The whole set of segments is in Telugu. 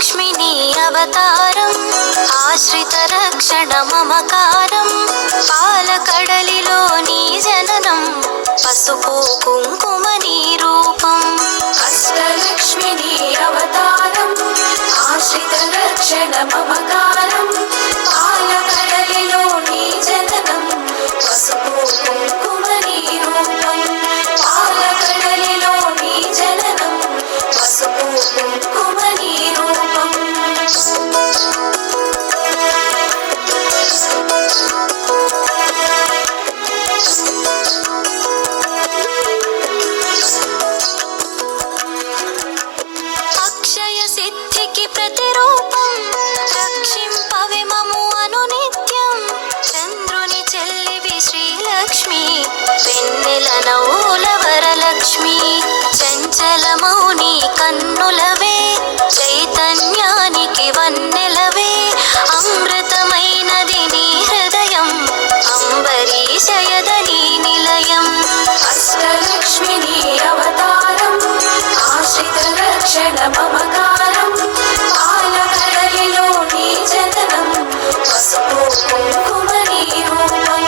అష్టలక్ష్మిని అవతారం ఆశ్రిత రక్షణ మమకారం పాలకడలిలో నీ జననం పసుపు కుంకుమ నీ రూపం. అష్టలక్ష్మిని అవతారం ఆశ్రిత రక్షణ మమకారం పాలకడలిలో నీ జననం పసుపు కుంకుమ నీ రూపం. పాలకడలిలో నీ జననం పసుపు కుంకుమ నీ రూపం. అక్షయ సిద్ధికి ప్రతిరూపం రక్షింపవే మము అనునిత్యం. చంద్రుని చెల్లివి శ్రీలక్ష్మి వెన్నెల నవ్వుల వరలక్ష్మి. చంచలమౌని కన్నులవే చైతన్యానికి వన్నెలవే. అమృతమైనది నీ హృదయం అంబరీషయదని నిలయం. అష్టలక్ష్మిని అవతారం ఆశ్రిత రక్షణ మమకారం పాలకడలిలో నీ జననం పసుపు కుంకుమ నీ రూపం.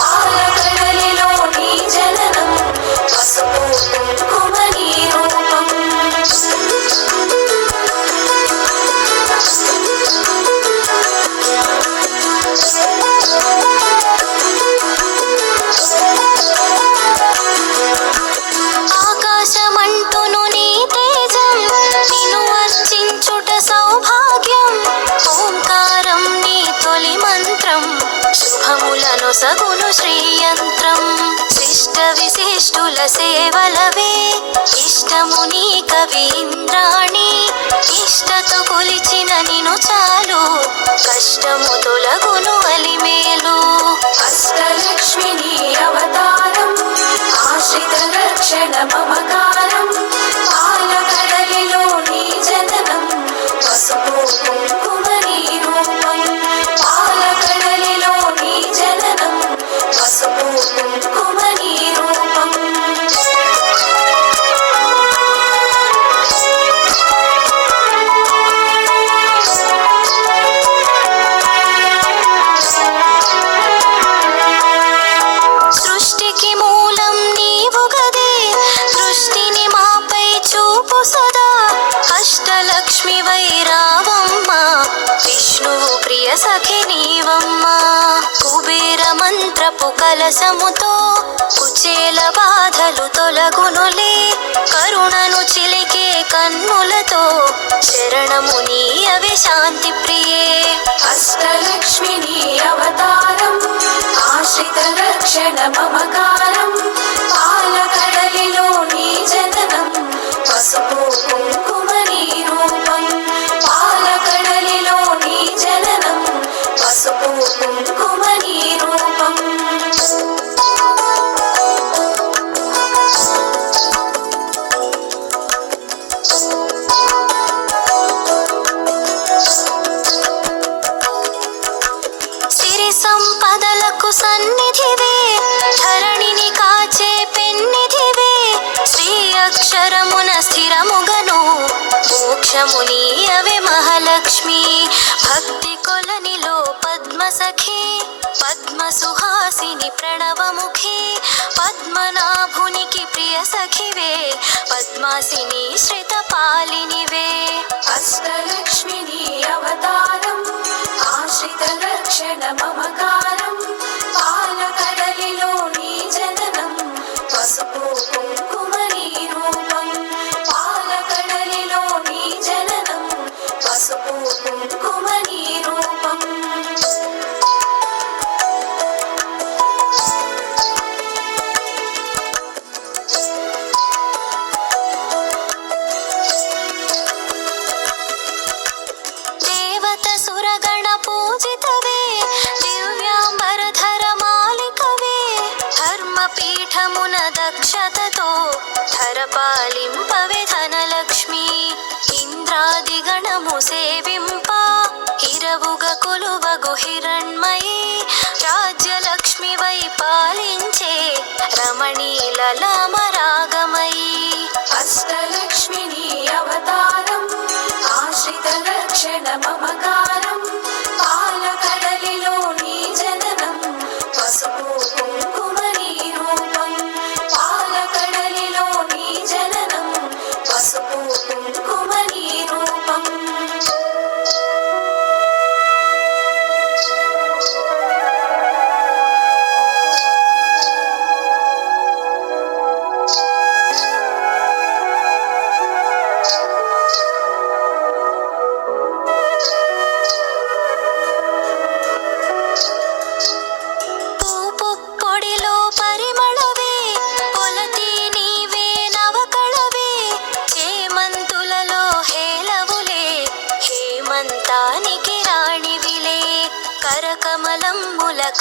పాలకడలిలో నీ జననం పసుపు కుంకుమ నీ రూపం. ఆకాశమంటును నీ తేజం నిన్ను అర్చించుట సౌభాగ్యం. ఓంకారం నీ తొలి మంత్రం శుభములను సగును శ్రీయంత్రం. శిష్ట విశిష్టుల సేవలవే ఇష్టము నీ కవి ఇంద్రాణి. ఇష్టతో కొలిచిన నిను చాలు కష్టము తొలగును అలిమేలు. అష్టలక్ష్మిని అవతారం ఆశ్రిత రక్షణ మమకారం పాలకడలిలో నీ జననం పసుపు కుంకుమ నీ రూపం. పాలకడలిలో నీ జననం పసుపు కుంకుమ నీ రూపం. సృష్టికి మూలం నీవు గదే దృష్టిని మాపై చూపు సదా. అష్టలక్ష్మి వైరావమ్మ విష్ణువు ప్రియ సఖి నీవమ్మ. కుబేర మంత్రపు కలసముతో కుచేల బాధలు తొలగునులే. కరుణను చిలికే కన్నులతో శరణము నీయవే శాంతి ప్రియే. అష్టలక్ష్మిని అవతారం ఆశ్రిత రక్షణ మమకారం పాలకడలిలో నీ జననం పసుపు కుంకుమ నీ రూపం. పాలకడలిలో నీ జననం పసుపు కుంకుమ నీ రూపం. సిరి సంపదలకు సన్నిధివే ధరణిని కాచే పెన్నిధివే. శ్రీ అక్షరమున స్థిరముగను మోక్షము నీయవే మహాలక్ష్మి. భక్తి కొలనిలో పద్మ సఖి పద్మ సుహాసిని ప్రణవముఖి. పద్మనాభునికి ప్రియ సఖివే పద్మాసిని శ్రిత పాలినివే. అష్టలక్ష్మిని అవతారం ఆశ్రిత రక్షణ మమకారం పాలకడలిలో నీ జననం పసుపు కుంకుమ నీ రూపం. పాలకడలిలో నీ జననం పసుపు కుంకుమ నీ రూపం. దేవత సురగణ పూజితవే దివ్యాంబరధర మాలికవే. ధర్మపీఠమున దక్షతతో ధరపాలింపవే ధనలక్ష్మి. ఇంద్రాది గణము సేవింప ఇరవుగ కొలువగు హిరణ్మయీ. రాజ్యలక్ష్మి వై పాలించే రమణీ లలామ రాగమయీ. అష్టలక్ష్మిని అవతారం ఆశ్రిత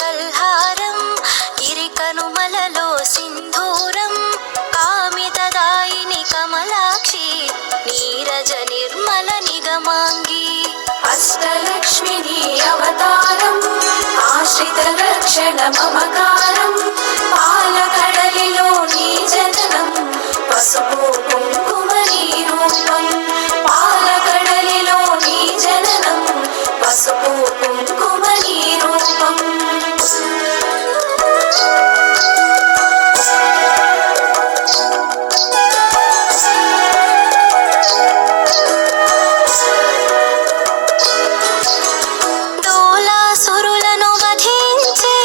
కల్హారం గిరికనుమలలో సింధూరం కామితదాయిని కమలాక్షి నీరజ నిర్మల నిగమాంగి అష్టలక్ష్మి నీ అవతారం ఆశ్రిత రక్షణ మమకారం పాలకడలిలో నీ జననం పసుపు కుంకుమ నీ రూపం పాలకడలిలో నీ జననం పసుపు కుంకుమ నీ రూపం డోలాసురులను వధించే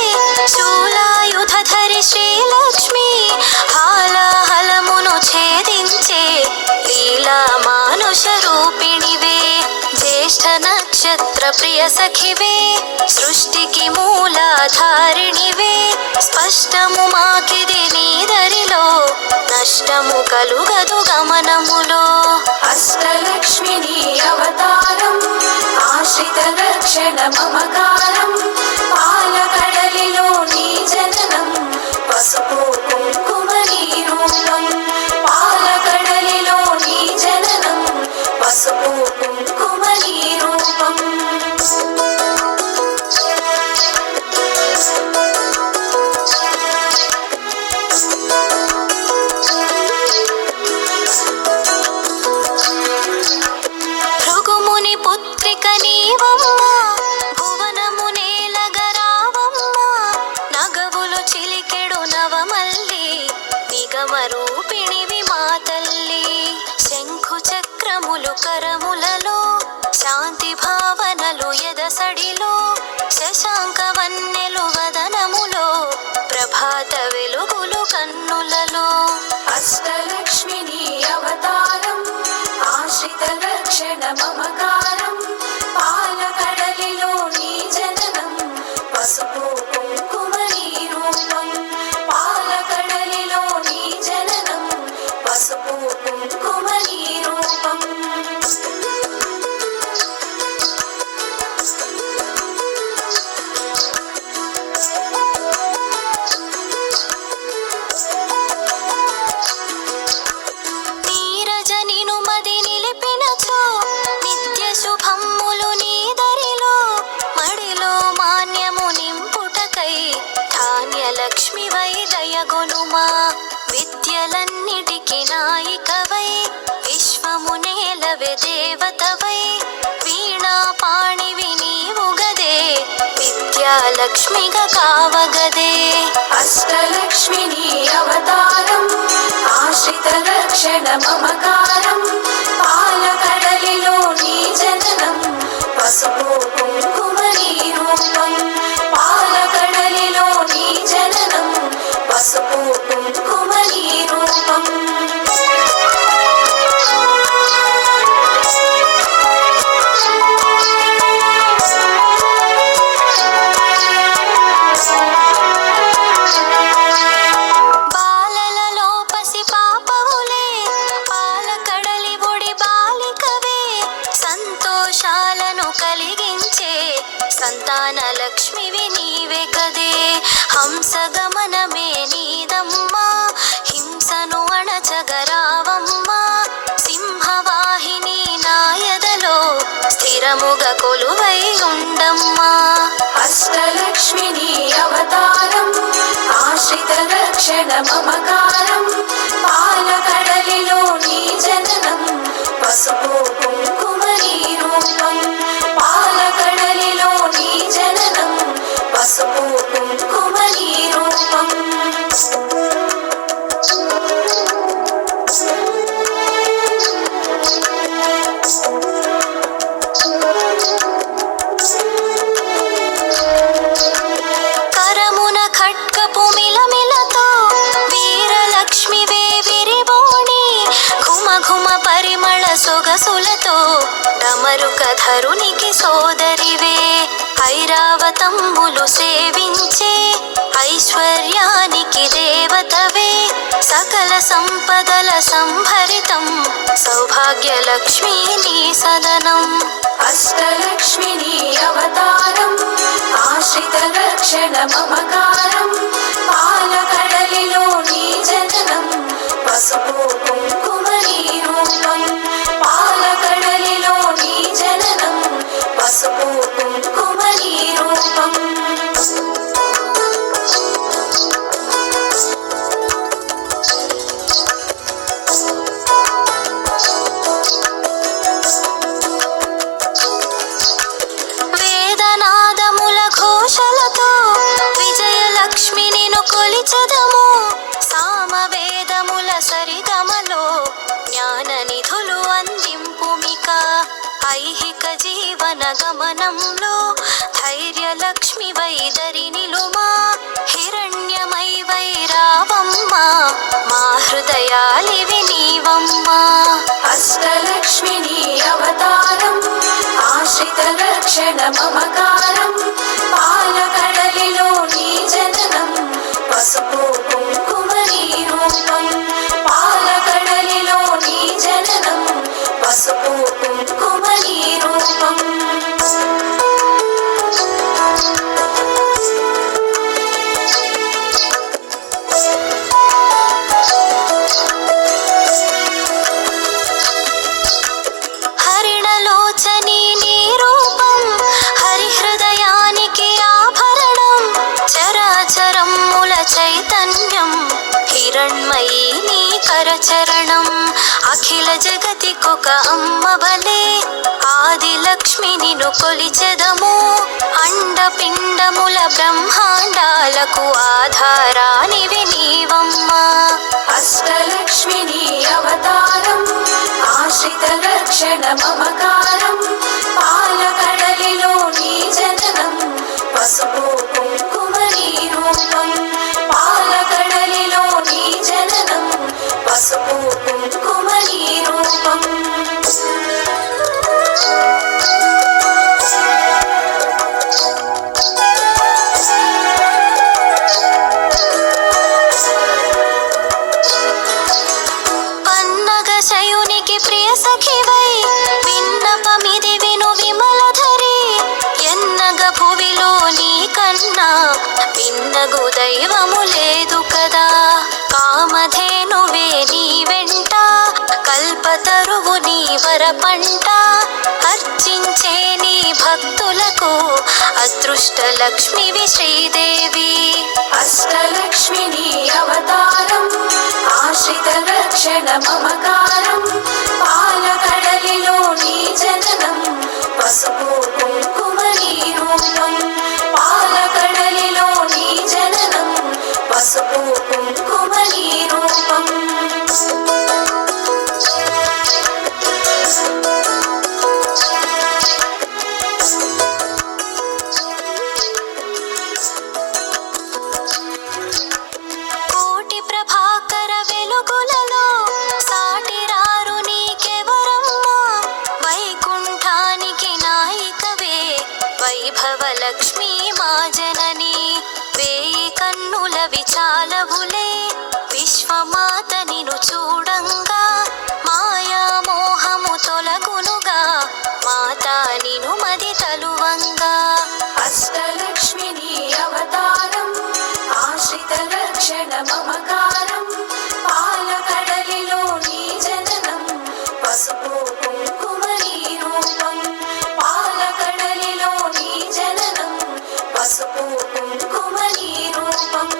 శూలాయుధధరి శ్రీలక్ష్మి హాలాహలమును ఛేదించే లీలా మానుష రూపిణివే జ్యేష్ఠ నక్షత్ర ప్రియ సఖివే సృష్టికి మూలాధారిణివే స్పష్టము మాకిది నీదరిలో నష్టము కలుగదు గమనములో అష్టలక్ష్మి నీ అవతారం ఆశ్రిత రక్షణ మమకారం పాలకడలిలో నీ జననం పసుపు కుంకుమ నీ రూపం పాలకడలిలో నీ జననం పసుపు కుంకుమ నీ రూపం భృగుముని పుత్రిక నీవమ్మ భువనము నేలగరావమ్మ నగవులు చిలికెడు నవమల్లి నిగమ రూపిణివి మా తల్లి శంఖు చక్రములు కరములలో శాంతి భావనలు ఎదసడిలో శశాంక వన్నెలు వదనములో ప్రభాత వెలుగులు కన్నులలో అష్టలక్ష్మి నీ అవతారం ఆశ్రిత రక్షణ మమకారం పాలకడలిలో నీ జననం పసుపు కుంకుమ నీ రూపం పాలకడలిలో నీ జననం పసుపు కుంకుమ నీ రూపం నీరజ నినుమది నిలిపినచో నిత్య శుభమ్ములు నీదరిలో మడిలో మాన్యము నింపుటకై ధాన్యలక్ష్మి వై దయగొనుమా విద్యలన్నిటికి నాయికవై విశ్వము నేలవే దేవతవై వీణా పాణివి నీవుగదే విద్యాలక్ష్మిగా కావగదే అష్టలక్ష్మి నీ అవతారం ఆశ్రిత రక్షణ మమకారం పాలకడలిలో నీ జననం పసుపు కుంకుమ నీ రూపం పాలకడలిలో నీ జననం పసుపు కుంకుమ నీ రూపం బాలలలో పసి పాపవులే పాలకడలి ఒడి బాలికవే సంతోషాలను కలిగించే సంతాన లక్ష్మివి నీవే కదే హంసగమనమే నీదమ్మా హింసను అణచగరావమ్మా సింహవాహిని నాయదలో స్థిరముగా కొలువై ఉండమ్మా అష్టలక్ష్మి నీ అవతారం ఆశ్రిత రక్షణ మమకారం పాలకడలిలో నీ జననం పసుపు కుంకుమ నీ రూపం పాలకడలిలో నీ జననం పసుపు కుంకుమ నీ రూపం కరమున ఖడ్గపు మిలమిలతో వీరలక్ష్మివే విరిబోణి ఘుమ ఘుమ పరిమళ సొగసులతో డమరుక ధరునికి సోదరివే ఐరావతమ్ములు సేవించే ఐశ్వర్యానికి దేవతవే సకల సంపదల సంభరితం సౌభాగ్యలక్ష్మీ నీ సదనం అష్టలక్ష్మి నీ అవతారం ఆశ్రిత రక్షణ మమకారం పాలకడలిలో నీ జననం పసుపు కుంకుమ నీ రూపం పాలకడలిలో నీ జననం పసుపు కుంకుమ నీ రూపం వేదనాదముల ఘోషలతో విజయలక్ష్మి నిన్ను కొలిచెదము సామవేదముల సరిగమలో జ్ఞాన నిధులు అందింపుమిక ఐహిక జీవన గమనంలో ధైర్యలక్ష్మి వైదరి నిలుమా హిరణ్యమై వైరావమ్మ మా హృదయాలివి నీవమ్మా అష్టలక్ష్మి నీ అవతారం ఆశ్రిత రక్షణ మమకారం పాలకడలిలో నీ జననం పసుపు కుంకుమ నీ రూపం పాలకడలిలో నీ జననం పసుపు కుంకుమ నీ రూపం హరిణలోచని నీ రూపం హరిహృదయానికి ఆభరణం చరాచరముల చైతన్యం హిరణ్మయీ నీ కరచరణం అఖిల జగతికొక అమ్మవలే ఆదిలక్ష్మి నిన్ను కొలిచెదము అండపిండముల బ్రహ్మాండాలకు ఆధారానివి నీవమ్మా అష్టలక్ష్మి నీ అవతారం ఆశ్రిత రక్షణ మమకారం పాలకడలిలో నీ జననం పసుపు కుంకుమ నీ రూపం పాలకడలిలో నీ జననం పసుపు కుంకుమ నీ రూపం పన్నగ శయునికి ప్రియ సఖివై విన్నపమిది విను విమలధరి ఎన్నగ భువిలో నీ కన్నా విన్నగు దైవము లేదు కదా కామధేనువే నీ వెంట కల్పతరువు నీ వరపంట అర్చించే నీ భక్తులకు అదృష్ట లక్ష్మివి శ్రీదేవి అష్టలక్ష్మి నీ అవతారం ఆశ్రిత రక్షణ మమకారం పాలకడలిలో నీ జననం పసుపు కుంకుమ నీ రూపం పాలకడలిలో నీ జననం పసుపు కుంకుమ నీ రూపం కోటి ప్రభాకర వెలుగులలో సాటిరారు నీకెవరమ్మా వైకుంఠానికి నాయికవే వైభవ లక్ష్మీ మా జనని వేయి కన్నుల విచాలవులే విశ్వమాత నిను చూడంగా మాయా మోహము తొలగునుగా మాతా నిను మది తలువంగా అష్టలక్ష్మి నీ అవతారం ఆశ్రిత రక్షణ మమకారం పాలకడలిలో నీ జననం పసుపు కుంకుమ నీ రూపం పాలకడలిలో నీ జననం పసుపు కుంకుమ నీ రూపం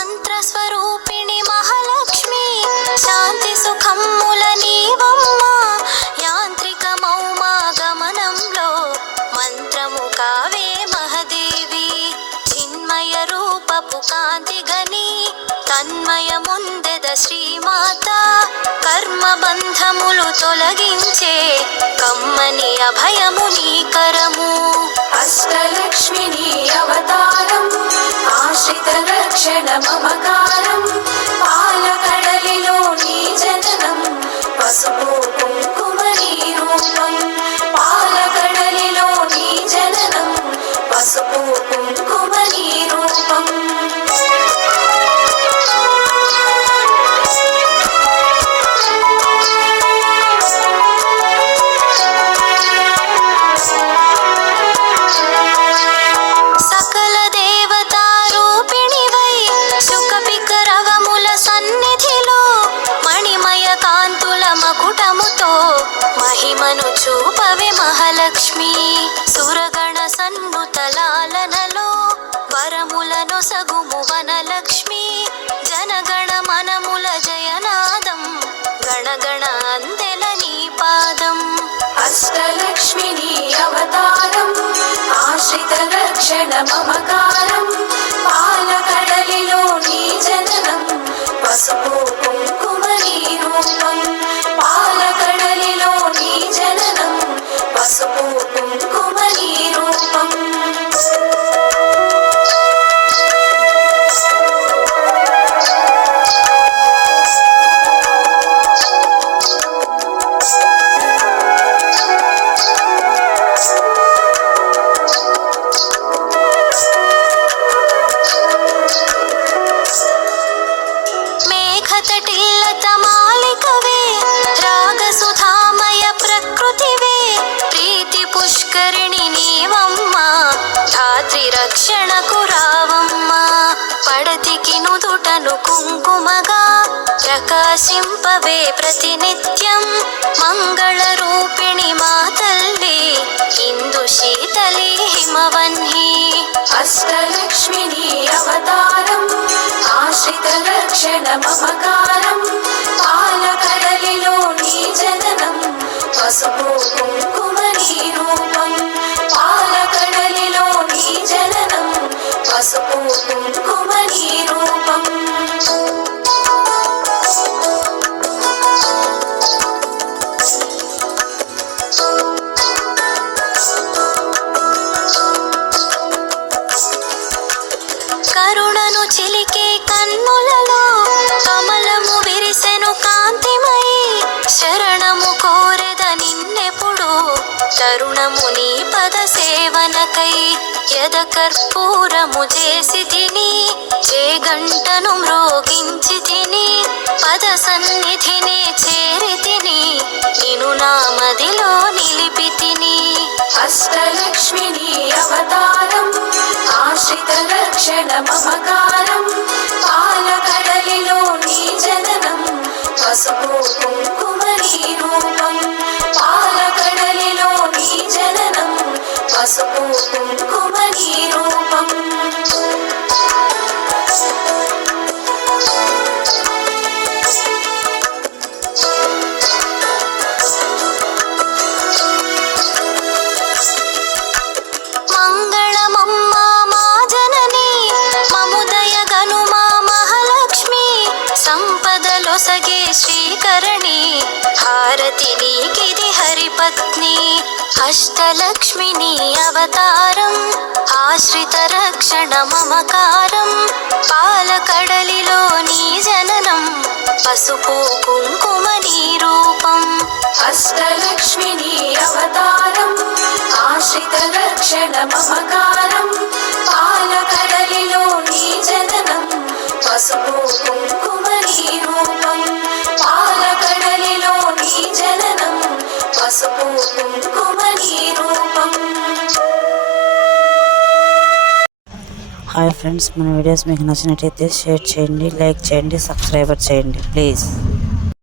మంత్రస్వరూపిణి మహాలక్ష్మి శాంతి సుఖమ్ముల నీవమ్మ యాంత్రిక మౌమా గమనంలో మంత్రము కావే మహదేవి చిన్మయ రూపపు కాంతి గని తన్మయముందెద శ్రీమాత కర్మ బంధములు తొలగించే కమ్మని అభయము నీ కరము అష్టలక్ష్మి నీ అవతారం ఆశ్రిత రక్షణ మమకారం పాలకడలిలో నీ జననం పసుపు కుంకుమ నీ రూపం పాలకడలిలో నీ జననం పసుపు కుంకుమ నీ రూపం సకల దేవతారూపిణివై సుఖపికరవముల సన్నిధిలో మణిమయ కాంతుల మకుటముతో మహిమను చూపవే మహాలక్ష్మి సురగణ సన్నుతలాలనలో వరములను సగుము వనలక్ష్మి జనగణ మనముల జయనాదం గణగణ అందెల నీ పాదం అష్టలక్ష్మి నీ అవతారం ఆశ్రిత రక్షణ మమకారం పాలకడలిలో నీ జననం పసుపు కుంకుమ నీ రూపం పాలకడలిలో నీ జననం పసుపు కుంకుమ నీ రూపం మేఘతటిల్లత మాలికవే రాగసుధామయ ప్రకృతివే ప్రీతి పుష్కరిణి నీవమ్మ ధాత్రి రక్షణకు రావమ్మ పడతికి నుదుటను కుంకుమగా ప్రకాశింపవే ప్రతినిత్యం మంగళ రూపిణి మా తల్లి ఇందు శీతలి హిమవన్హి అష్టలక్ష్మి నీ అవతారం ఆశ్రిత రక్షణ మమకారం పాలకడలిలో నీ జననం పసుపు కుంకుమ నీ రూపం పాలకడలిలో నీ జననం పసుపు కుంకుమ నీ రూపం కరుణను చిలికే కన్నులలో కమలము విరిసెను కాంతిమయి శరణము కోరెద నిన్నెప్పుడు తరుణము నీ పద సేవనకై యద కర్పూరము చేసి తిని చేగంటను మ్రోగించి తిని పద సన్నిధిని చేరి తిని నిను నా మదిలో నిలిపి తిని అష్టలక్ష్మి నీ అవతారం ఆశ్రిత రక్షణ మమకారం పాలకడలిలో నీ జననం పసుపు కుంకుమ నీ రూపం పాలకడలిలో నీ జననం పసుపు కుంకుమ నీ రూపం మంగళమమ్మా మా జనని మముదయ గనుమా మహాలక్ష్మి సంపదలొసగే శ్రీకరణి హారతి నీకిది హరిపత్ని అష్టలక్ష్మి నీ అవతారం ఆశ్రిత రక్షణ మమకారం పాలకడలిలో నీ జననం పసుపు కుంకుమ నీ రూపం అష్టలక్ష్మి నీ అవతారం ఆశ్రిత రక్షణ మమకారం పాలకడలిలో నీ జననం పసుపు కుంకుమ నీ రూపం పాలకడలిలో నీ జననం పసుపు కుంకుమ నీ రూపం హాయ్ ఫ్రెండ్స్, మన వీడియోస్ మీకు నచ్చినట్టయితే షేర్ చేయండి, లైక్ చేయండి, సబ్స్క్రైబర్ చేయండి ప్లీజ్.